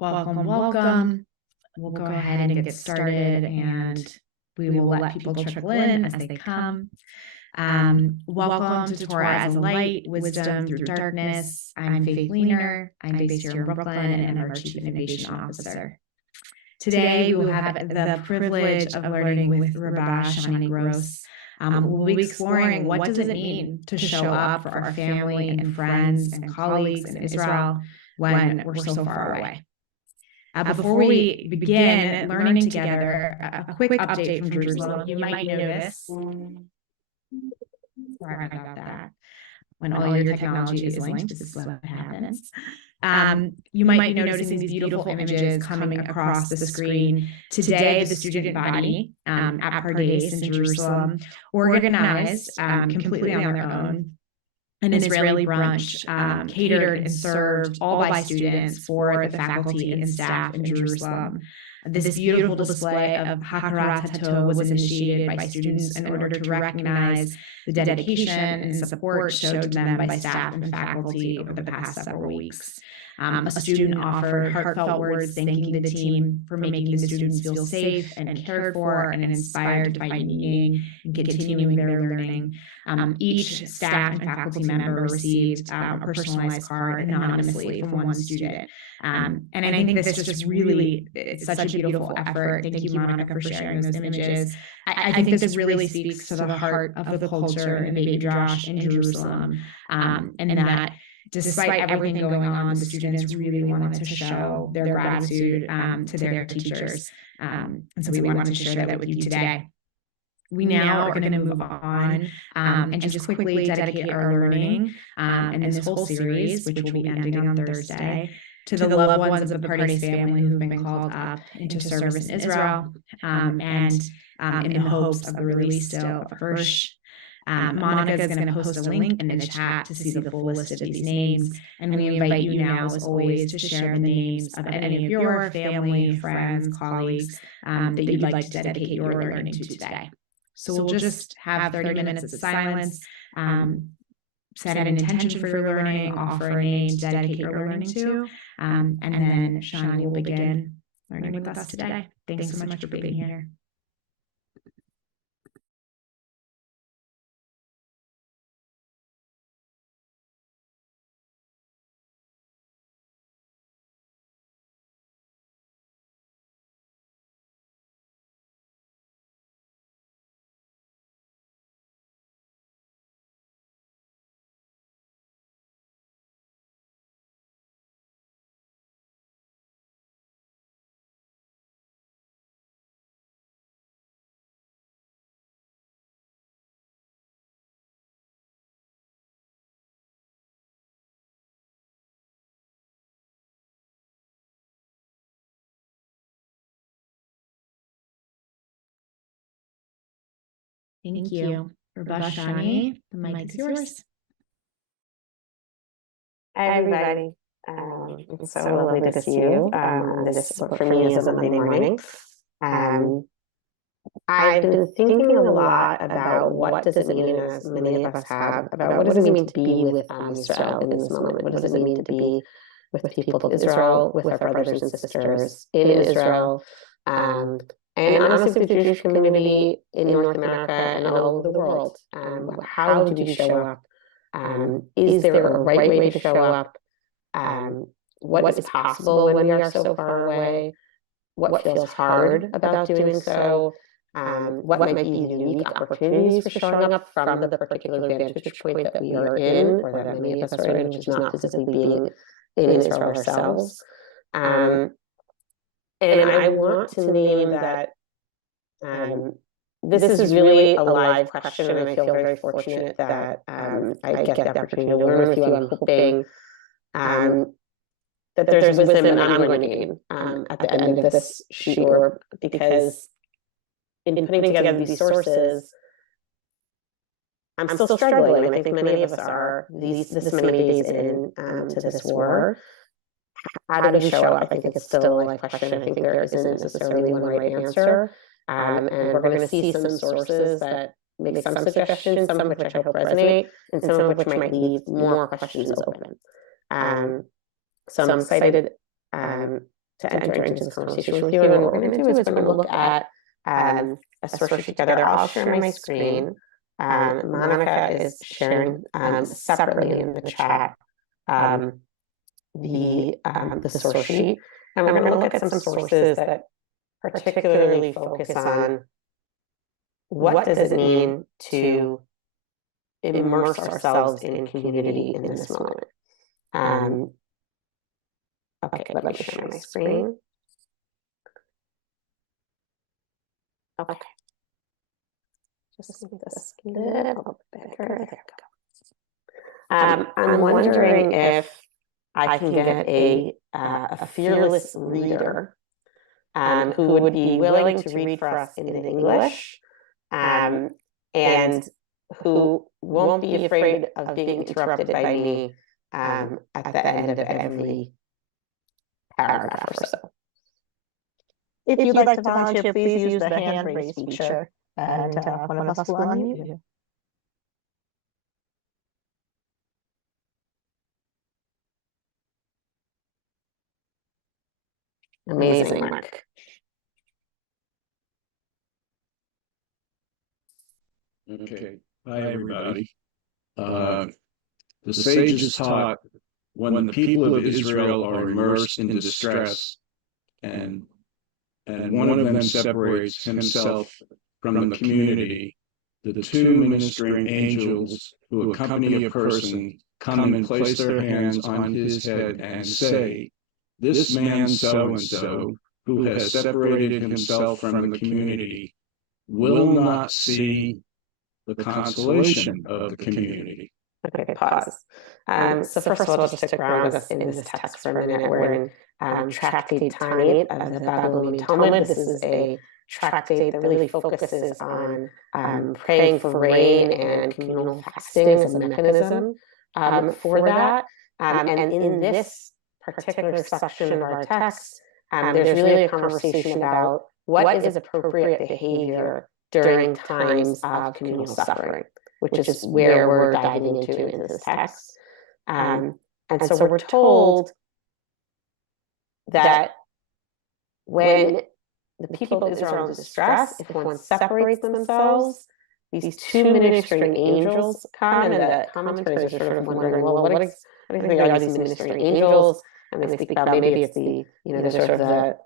Welcome. We'll go ahead and get started, and we will let people trickle in as they come. Welcome to Torah as a light, wisdom through darkness. I'm Faith Leaner. I'm based here in Brooklyn, and I'm our Chief Innovation Officer. Today, we will have the privilege of learning with Rabba, Shani. We'll be exploring what does it mean to show up for our family and friends and colleagues in Israel when we're so far away. Before we begin learning together, a quick update from Jerusalem. You might notice, sorry about that, when all your technology is linked, this is what happens. You might be noticing these beautiful images coming across the screen. Today, the student body at Pardesniks in Jerusalem organized completely on their own an Israeli brunch catered and served all by students for the faculty and staff in Jerusalem. This beautiful display of Hakarat Hatov was initiated by students in order to recognize the dedication and support showed to them by staff and faculty over the past several weeks. A student offered heartfelt words thanking the team for making the students feel safe and cared for and inspired to find meaning and continuing their learning. Each staff and faculty member received a personalized card anonymously from one student. And I think this just really, it's such a beautiful effort. Thank you, Monica, for sharing those images. I think this really speaks to the heart of the culture and the Beit Midrash in Jerusalem, and that despite everything going on, the students really wanted to show their gratitude to their teachers. And so we wanted to share that with you today. We now are going to move on and just quickly dedicate our learning in this whole series, which will be ending on Thursday, to the loved ones of the Pardes family who've been called up into service in Israel, and in the hopes of the release still of Hirsch. Monica is going to post a link in the chat to see the full list of these names, and we invite you now, as always, to share the names of any of your family, friends, colleagues that you'd like to dedicate your learning to today. So we'll just have 30 minutes of silence, set an intention for your learning, offer a name to dedicate your learning to, and then Shani will begin learning with us today. Thanks so much for being here. Thank you. Rabba, Shani, the mic is yours. Hi, everybody. It's so lovely to see you. This for me is a Monday morning. I've been thinking a lot about what does it mean, as many of us have, about what does it mean to be with Israel in this moment? What does it mean to be with the people of Israel, with our brothers and sisters in Israel, and honestly with the Jewish community in North America and all over the world? How do we show up? Is there a right way to show up? What is possible when we are so far away? What feels hard about doing so? What might be unique opportunities for showing up from the particular vantage point that we are in, or that many of us are in, which is not physically being in Israel ourselves. And I want to name that this is really a live question, and I feel very fortunate that I get the opportunity to learn with you. I'm hoping that there's wisdom that I'm going to gain at the end of this shiur, because in putting together these sources, I'm still struggling, and I think many of us are this many days in to this war. How do we show up? I think it's still a life question. I think there isn't necessarily one right answer. And we're going to see some sources that make some suggestions, some of which I hope resonate, and some of which might leave more questions open. So I'm excited to enter into this conversation with you. And what we're going to do is we're going to look at a source sheet together. I'll share my screen. Monica is sharing separately in the chat the source sheet. And we're going to look at some sources that particularly focus on what does it mean to immerse ourselves in community in this moment. Okay, let me share my screen. Okay. Just make this a little bigger. There we go. I'm wondering if I can get a fearless reader who would be willing to read for us in English and who won't be afraid of being interrupted by me at the end of every paragraph or so. If you'd like to volunteer, please use the hand raise feature, and one of us will unmute you. Amazing, Mark. Okay. Hi, everybody. The sages taught when the people of Israel are immersed in distress, and one of them separates himself from the community, the two ministering angels who accompany a person come and place their hands on his head and say, "This man so-and-so, who has separated himself from the community, will not see the consolation of the community." Okay, pause. So first of all, just to ground us in this text for a minute, we're in Tractate Tanit of the Babylonian Talmud. This is a tractate that really focuses on praying for rain and communal fasting as a mechanism for that. And in this particular section of our text, there's really a conversation about what is appropriate behavior during times of communal suffering, which is where we're diving into in this text. And so we're told that when the people of Israel are in distress, if one separates themselves, these two ministering angels come, and the commentaries are sort of wondering, well, what exactly are these ministering angels? And they speak about maybe it's there's sort of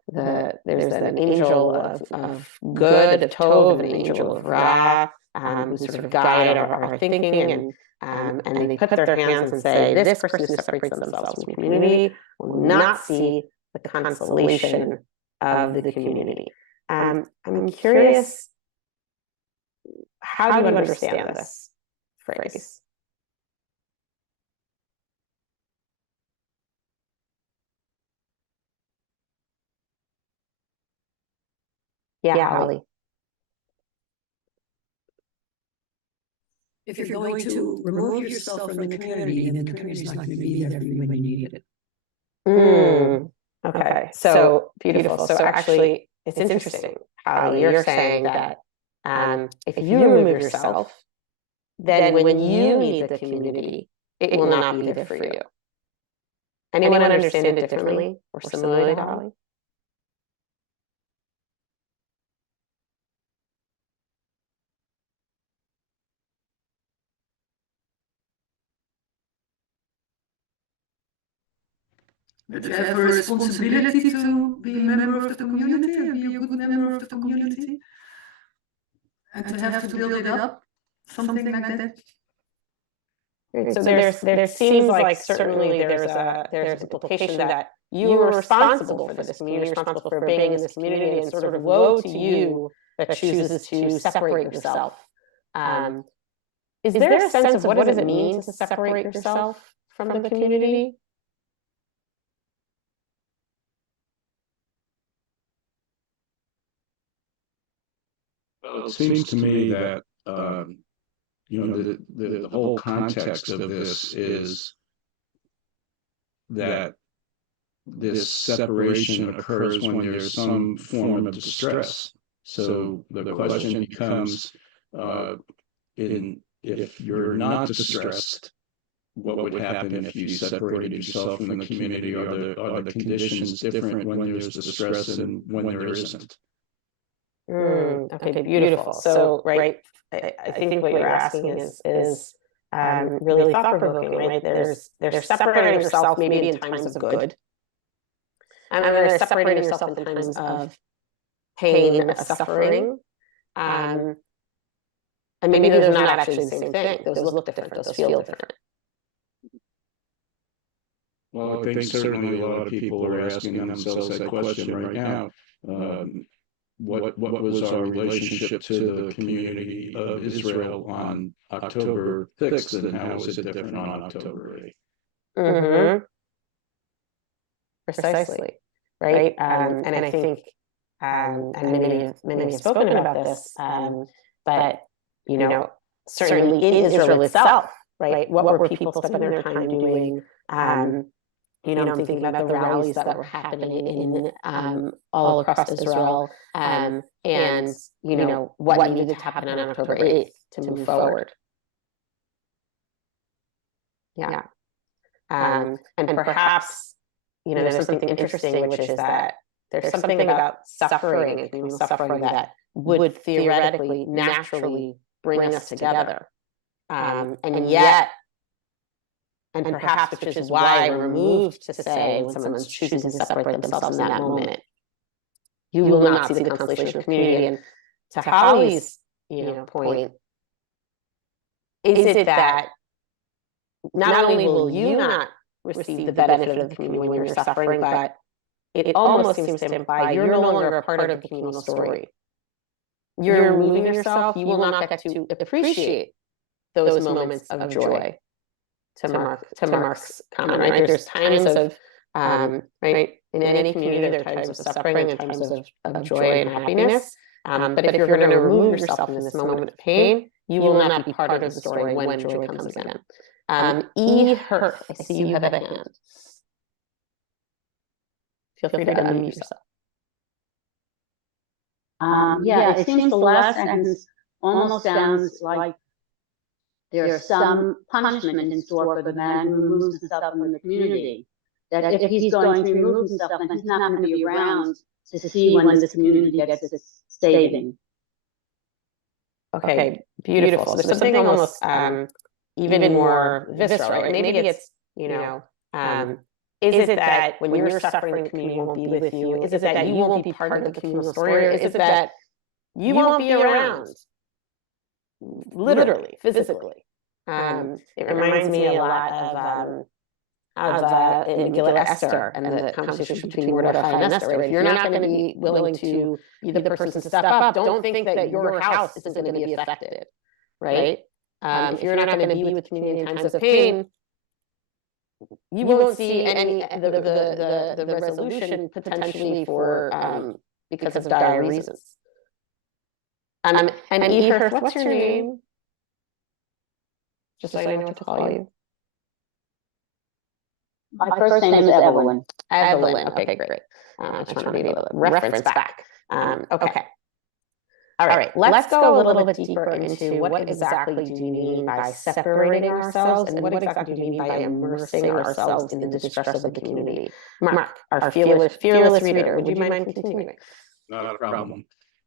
there's an angel of good, of Tov, and an angel of Ra, who sort of guide our thinking, and they put their hands and say, this person who separates themselves from the community will not see the consolation of the community. I'm curious, how do you understand this phrase? Yeah, Holly. If you're going to remove yourself from the community, then the community is not going to be there for you when you need it. Okay, so beautiful. So actually, it's interesting, Holly, you're saying that if you remove yourself, then when you need the community, it will not be there for you. Anyone understand it differently or similarly, Holly? That you have a responsibility to be a member of the community and be a good member of the community, and to have to build it up, something like that. So there seems like certainly there's implication that you are responsible for this community, you're responsible for being in this community, and sort of woe to you that chooses to separate yourself. Is there a sense of what does it mean to separate yourself from the community? Well, it seems to me that the whole context of this is that this separation occurs when there's some form of distress. So the question becomes, if you're not distressed, what would happen if you separated yourself from the community? Are the conditions different when there's distress and when there isn't? Okay, beautiful. So, right, I think what you're asking is really thought-provoking, right? There's separating yourself maybe in times of good, and then there's separating yourself in times of pain, of suffering, and maybe those are not actually the same thing. Those look different, those feel different. Well, I think certainly a lot of people are asking themselves that question right now. What was our relationship to the community of Israel on October 6th, and how is it different on October 8th? Precisely, right? And I think, and many have spoken about this, but certainly in Israel itself, right? What were people spending their time doing? I'm thinking about the rallies that were happening in all across Israel, and what needed to happen on October 8th to move forward. Yeah, and perhaps there's something interesting, which is that there's something about suffering and communal suffering that would theoretically, naturally bring us together, and yet. And perhaps which is why we're moved to say when someone's choosing to separate themselves in that moment, you will not see the consolation of community. And to Holly's, point, is it that not only will you not receive the benefit of the community when you're suffering, but it almost seems to imply you're no longer a part of the communal story. You're removing yourself. You will not get to appreciate those moments of joy. To Mark's comment, right? There's times of, right, in any community, there are times of suffering and times of joy and happiness. But if you're going to remove yourself from this moment of pain, you will not be part of the story when joy comes again. Hurt, I see you have a hand. Feel free to unmute yourself. Yeah, it seems the last sentence almost sounds like there's some punishment in store for the man who removes himself from the community. That if he's going to remove himself, then he's not going to be around to see when the community gets its saving. Okay, beautiful. So there's something almost even more visceral, right? Maybe it's, is it that when you're suffering, the community won't be with you? Is it that you won't be part of the communal story? Or is it that you won't be around? Literally, physically. It reminds me a lot of in Megillah Esther and the conversation between Mordechai and Esther. Right? If you're not going to be willing to be the person to step up, don't think that your house isn't going to be affected, right? If you're not going to be with community in times of pain, you won't see any the resolution potentially for because of dire reasons. And Eher, what's your name? Just so I know what to call you. My first name is Evelyn. Evelyn. Okay, great. I just want to be able to reference back. Okay. All right. Let's go a little bit deeper into what exactly do you mean by separating ourselves, and what exactly do you mean by immersing ourselves in the distress of the community? Mark, our fearless reader, would you mind continuing? Not a problem.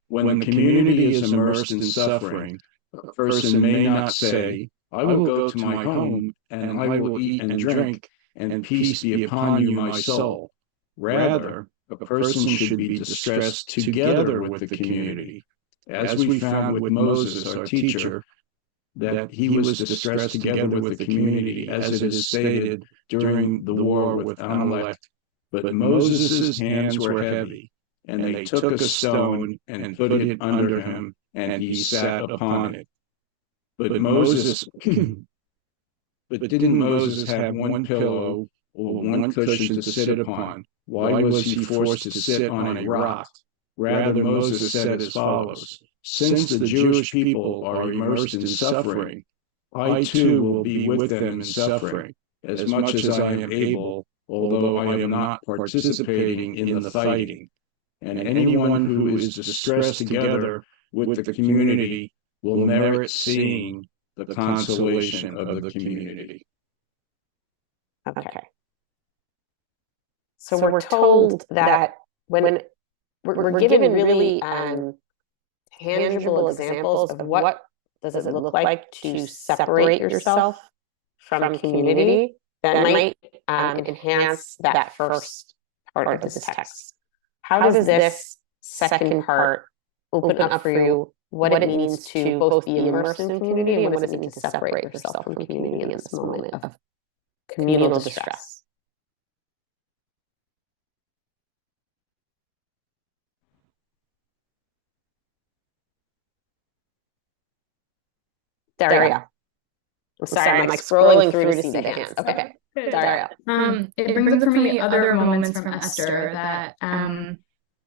When the community is immersed in suffering, a person may not say, I will go to my home, and I will eat and drink, and peace be upon you, my soul. Rather, a person should be distressed together with the community. As we found with Moses, our teacher, that he was distressed together with the community, as it is stated during the war with Amalek. But Moses' hands were heavy, and they took a stone and put it under him, and he sat upon it. But didn't Moses have one pillow or one cushion to sit upon? Why was he forced to sit on a rock? Rather, Moses said as follows, since the Jewish people are immersed in suffering, I too will be with them in suffering, as much as I am able, although I am not participating in the fighting. And anyone who is distressed together with the community will merit seeing the consolation of the community. Okay. So we're told that when we're given really tangible examples of what does it look like to separate yourself from community, that might enhance that first part of this text. How does this second part open up for you what it means to both be immersed in community and what does it mean to separate yourself from community in this moment of communal distress? Daria. I'm sorry, I'm like scrolling through to see the hands. Okay, Daria. It brings up for me other moments from Esther that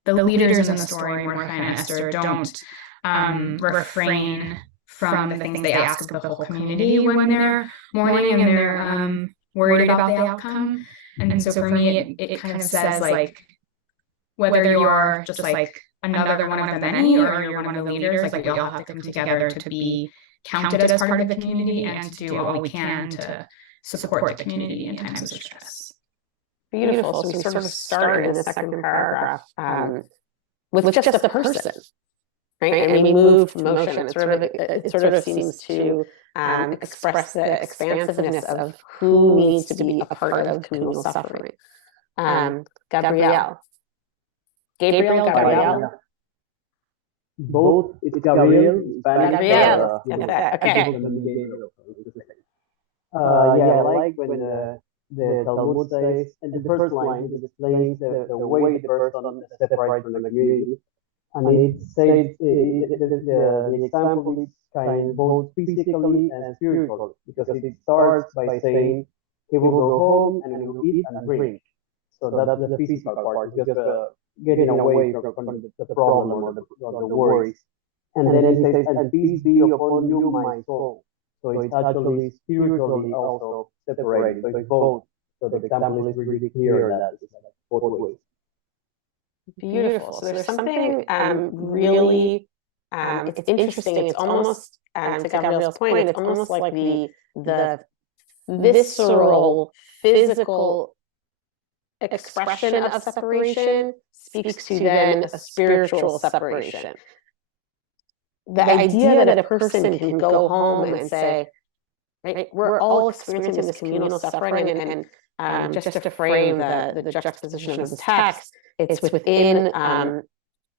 the leaders in the story, Mordecai and Esther, don't refrain from the things they ask of the whole community when they're mourning and they're worried about the outcome. And so for me, it kind of says like, whether you're just like another one of the many or you're one of the leaders, like we all have to come together to be counted as part of the community and to do all we can to support the community in times of stress. Beautiful. So we sort of start in the second paragraph with just the person, right? And we move to motion. It sort of seems to express the expansiveness of who needs to be a part of communal suffering. Gabrielle. Both, it's Gabriel, Spanish. Gabriel. Okay. Yeah, I like when the Talmud says, in the first line, it explains the way the person is separated from the community. And it says the example is kind both physically and spiritually, because it starts by saying he will go home and he will eat and drink. So that's the physical part, just getting away from the problem or the worries. And then it says, and peace be upon you, my soul. So it's actually spiritually also separated. So it's both. So the example is really clear that it's both ways. Beautiful. So there's something really, it's interesting. It's almost, to Gabrielle's point, it's almost like the visceral, physical expression of separation speaks to then a spiritual separation. The idea that a person can go home and say, right, we're all experiencing this communal suffering, and just to frame the juxtaposition of the text, it's within a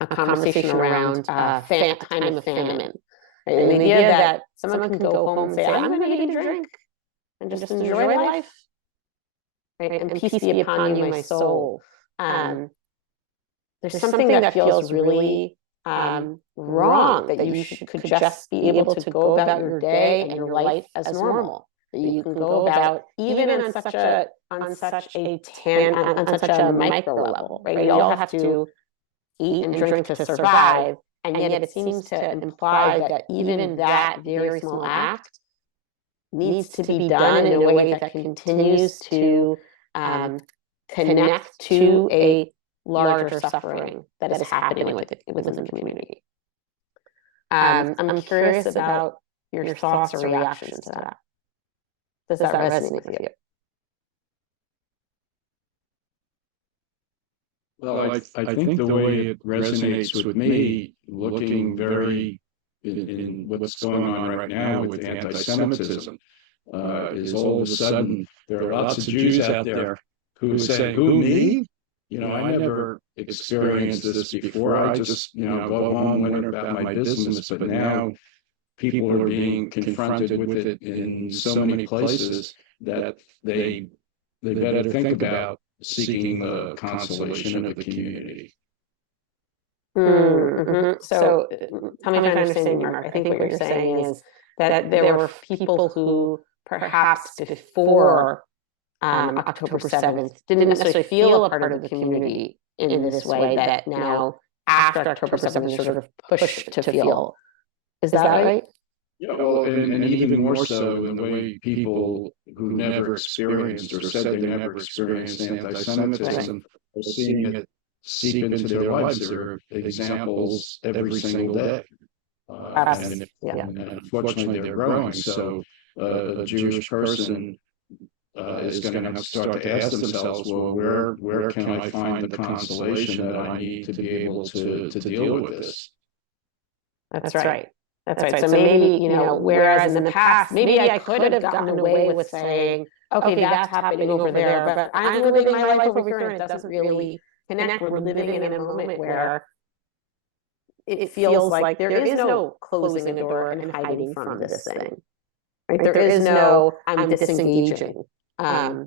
conversation around time of famine. Right? And the idea that someone can go home and say, I'm going to eat and drink and just enjoy life. Right? And peace be upon you, my soul. There's something that feels really wrong, that you could just be able to go about your day and your life as normal. That you can go about even on such a micro level, right? We all have to eat and drink to survive, and yet it seems to imply that even that very small act needs to be done in a way that continues to connect to a larger suffering that is happening within the community. I'm curious about your thoughts or reactions to that. Does that resonate with you? Well, I think the way it resonates with me, looking very in what's going on right now with anti-Semitism, is all of a sudden there are lots of Jews out there who say, "Who, me? You know, I never experienced this before. I just, go home, went about my business. But now people are being confronted with it in so many places that they better think about seeking the consolation of the community." Mm-hmm. So tell me if I understand you, Mark. I think what you're saying is that there were people who perhaps before October 7th didn't necessarily feel a part of the community in this way, that now after October 7th they're sort of pushed to feel. Is that right? Yeah, well, and even more so in the way people who never experienced or said they never experienced anti-Semitism are seeing it seep into their lives. There are examples every single day. And unfortunately, they're growing. So a Jewish person is going to have to start to ask themselves, well, where can I find the consolation that I need to be able to deal with this? That's right. That's right. So maybe, whereas in the past, maybe I could have gotten away with saying, okay, that's happening over there, but I'm living my life over here and it doesn't really connect. We're living in a moment where it feels like there is no closing a door and hiding from this thing. Right? There is no I'm disengaging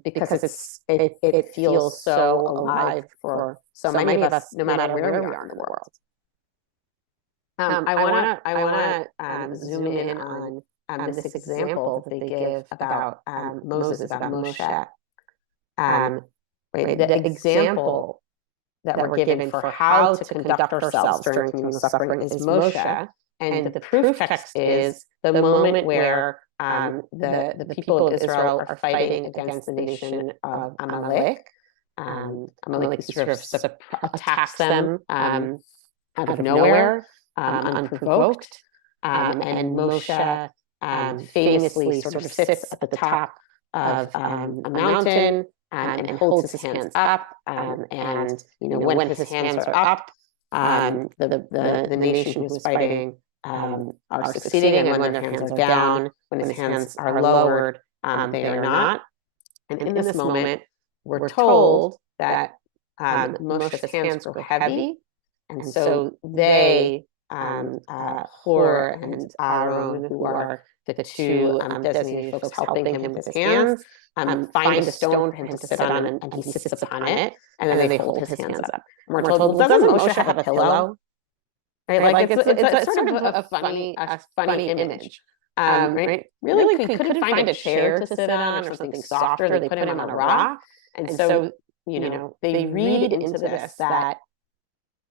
because it feels so alive for so many of us, no matter where we are in the world. I want to zoom in on this example that they give about Moses, about Moshe. Right, the example that we're given for how to conduct ourselves during communal suffering is Moshe, and the proof text is the moment where the people of Israel are fighting against the nation of Amalek. Amalek sort of attacks them out of nowhere, unprovoked, and Moshe famously sort of sits at the top of a mountain and holds his hands up, and when his hands are up, the nation who's fighting are succeeding, and when their hands are down, when his hands are lowered, they are not. And in this moment, we're told that Moshe's hands were heavy, and so they, Hur and Aaron, who are the two designated folks helping him with his hands, find a stone for him to sit on, and he sits upon it, and then they hold his hands up. And we're told, well, doesn't Moshe have a pillow? Right? Like it's sort of a funny image. Right? Really, he couldn't find a chair to sit on or something softer. They put him on a rock, and so they read into this that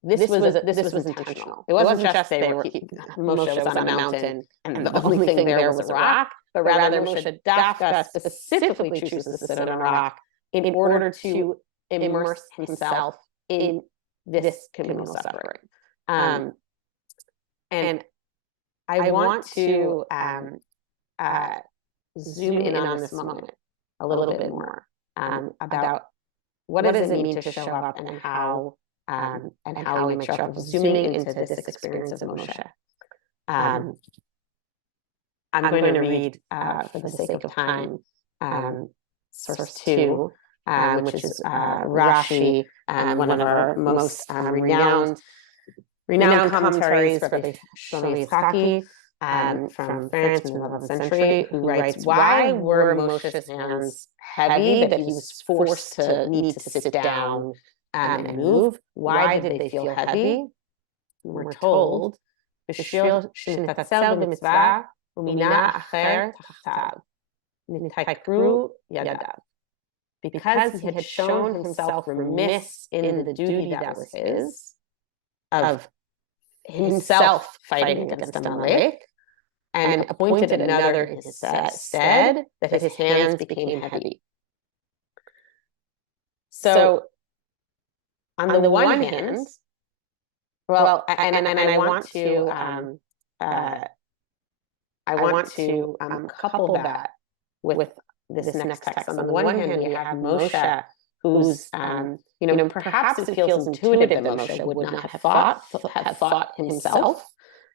this was intentional. It wasn't just Moshe was on a mountain and the only thing there was a rock, but rather Moshe Dafka specifically chooses to sit on a rock in order to immerse himself in this communal suffering. And I want to zoom in on this moment a little bit more about what does it mean to show up and how we make sure up, zooming into this experience of Moshe. I'm going to read, for the sake of time, source 2, which is Rashi, one of our most renowned commentaries, Rabba Shani from France from the 11th century, who writes, why were Moshe's hands heavy, that he was forced to need to sit down and move? Why did they feel heavy? We're told, because he had shown himself remiss in the duty that was his, of himself fighting against Amalek, and appointed another in his stead, that his hands became heavy. So, on the one hand, well, and I want to couple that with this next text. On the one hand, we have Moshe, who's perhaps it feels intuitive that Moshe would not have fought himself,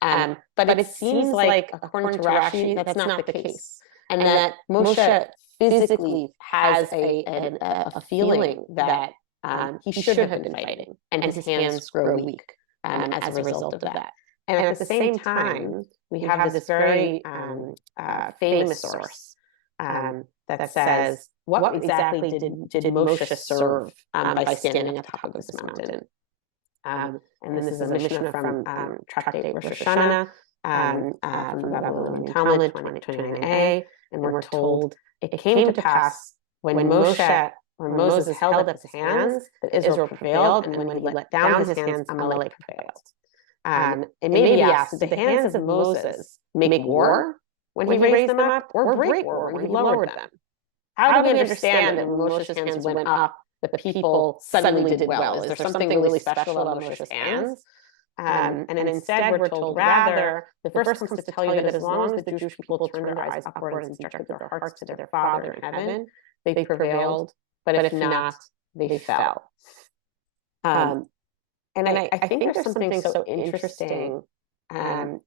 but it seems like, according to Rashi, that's not the case, and that Moshe physically has a feeling that he should have been fighting, and his hands grow weak as a result of that. And at the same time, we have this very famous source that says, what exactly did Moshe serve by standing at the top of this mountain? And this is a Mishnah from Tractate Rosh Hashanah, from the Babylonian Talmud 29a, and we're told, it came to pass when Moses held up his hands, that Israel prevailed, and when he let down his hands, Amalek prevailed. It may be asked, did the hands of Moses make war when he raised them up, or break war when he lowered them? How do we understand that when Moshe's hands went up, that the people suddenly did well? Is there something really special about Moshe's hands? And then instead we're told, rather, the verse comes to tell you that as long as the Jewish people turned their eyes upward and directed their hearts to their Father in heaven, they prevailed, but if not, they fell. And I think there's something so interesting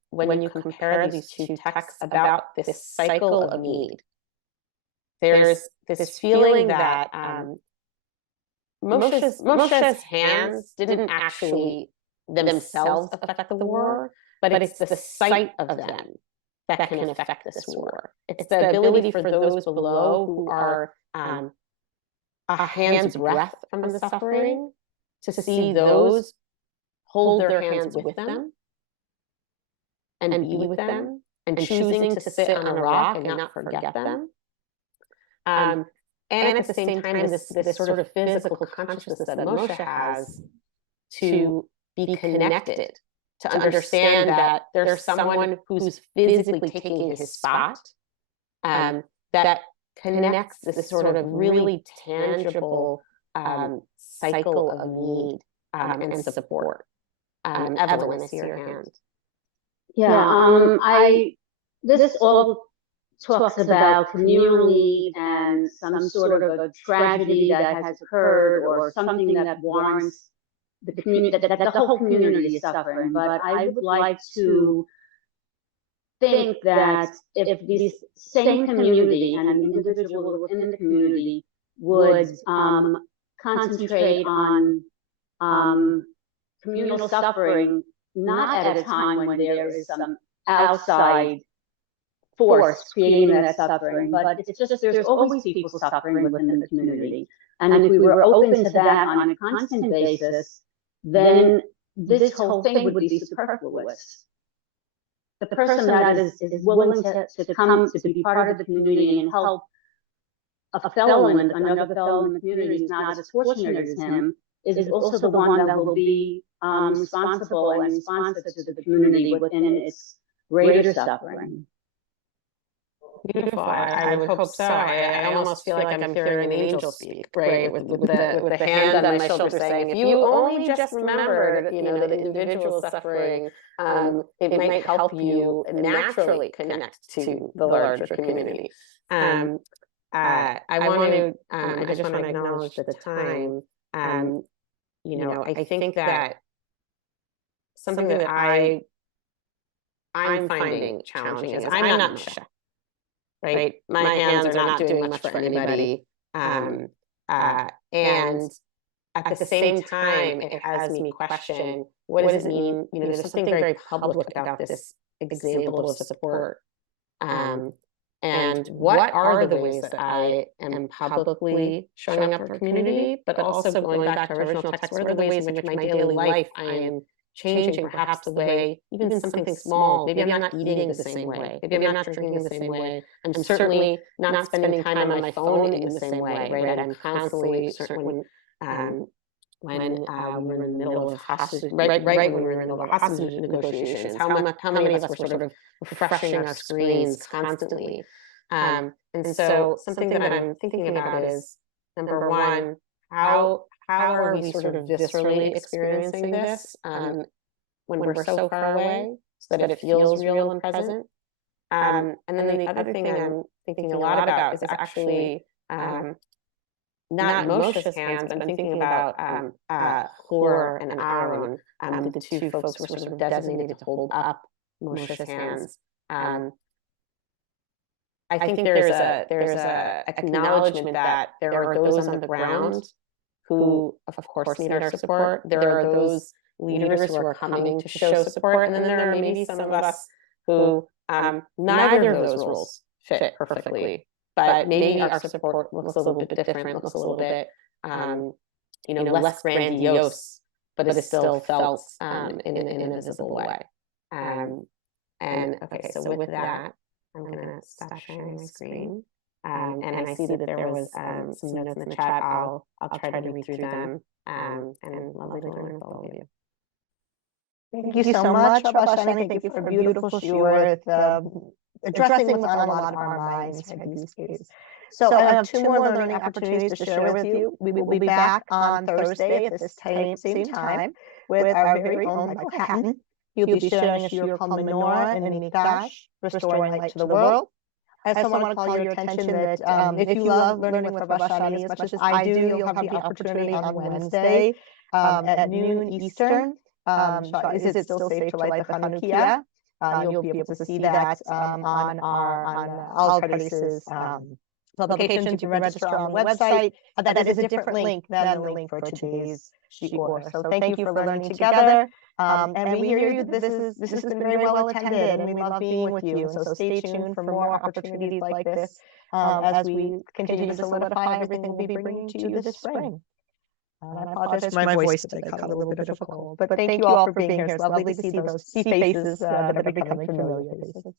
when you compare these two texts about this cycle of need. There's this feeling that Moshe's hands didn't actually themselves affect the war, but it's the sight of them that can affect this war. It's the ability for those below who are a hand's breadth from the suffering to see those hold their hands with them and be with them and choosing to sit on a rock and not forget them. And at the same time, this sort of physical consciousness that Moshe has to be connected, to understand that there's someone who's physically taking his spot, that connects this sort of really tangible cycle of need and support. Evelyn, I see your hand. Yeah, this all talks about communal need and some sort of a tragedy that has occurred or something that warrants the community, that the whole community is suffering. But I would like to think that if this same community and an individual within the community would concentrate on communal suffering, not at a time when there is some outside force creating that suffering, but it's just there's always people suffering within the community. And if we were open to that on a constant basis, then this whole thing would be superfluous. The person that is willing to come to be part of the community and help another fellow in the community who's not as fortunate as him is also the one that will be responsible and responsive to the community within its greater suffering. Beautiful. I would hope so. I almost feel like I'm hearing an angel speak, right? With the hand on my shoulder saying, if you only just remembered, the individual suffering, it might help you naturally connect to the larger community. I just want to acknowledge the time. I think that something that I'm finding challenging is I'm not Moshe. Right? My hands are not doing much for anybody. And at the same time, it has me question, what does it mean? There's something very public about this example of support. And what are the ways that I am publicly showing up for community, but also going back to original text, what are the ways in which my daily life I am changing perhaps the way, even something small, maybe I'm not eating the same way, maybe I'm not drinking the same way, I'm certainly not spending time on my phone in the same way, right? I'm constantly, certainly when we were in the middle of hostage, right when we were in the middle of hostage negotiations, how many of us were sort of refreshing our screens constantly? And so something that I'm thinking about is, number one, how are we sort of viscerally experiencing this when we're so far away, so that it feels real and present? And then the other thing I'm thinking a lot about is actually not Moshe's hands, but I'm thinking about Hur and Aaron, the two folks who were sort of designated to hold up Moshe's hands. I think there's a acknowledgement that there are those on the ground who, of course, need our support. There are those leaders who are coming to show support, and then there are maybe some of us who neither of those roles fit perfectly. But maybe our support looks a little bit different, looks a little bit, less grandiose, but is still felt in an invisible way. And okay, so with that, I'm going to stop sharing my screen. And I see that there was some notes in the chat. I'll try to read through them. And lovely to learn with all of you. Thank you so much, Rabba Shani. Thank you for a beautiful shiur. Addressing what's on a lot of our minds right these days. So I have two more learning opportunities to share with you. We will be back on Thursday at this same time with our very own Michael Hatton. He'll be sharing a shiur called Menorah and Mikdash, Restoring Light to the World. I also want to call your attention that if you love learning with Rabba Shani as much as I do, you'll have the opportunity on Wednesday at noon Eastern. Is it still safe to light the Chanukiah? You'll be able to see that on all Pardesniks publications. You can register on the website. That is a different link than the link for today's shiur. So thank you for learning together. And we hear you. This has been very well attended, and we love being with you. And so stay tuned for more opportunities like this as we continue to solidify everything we'll be bringing to you this spring. I apologize for my voice today. I caught a little bit of a cold. But thank you all for being here. It's lovely to see those faces that are becoming familiar faces.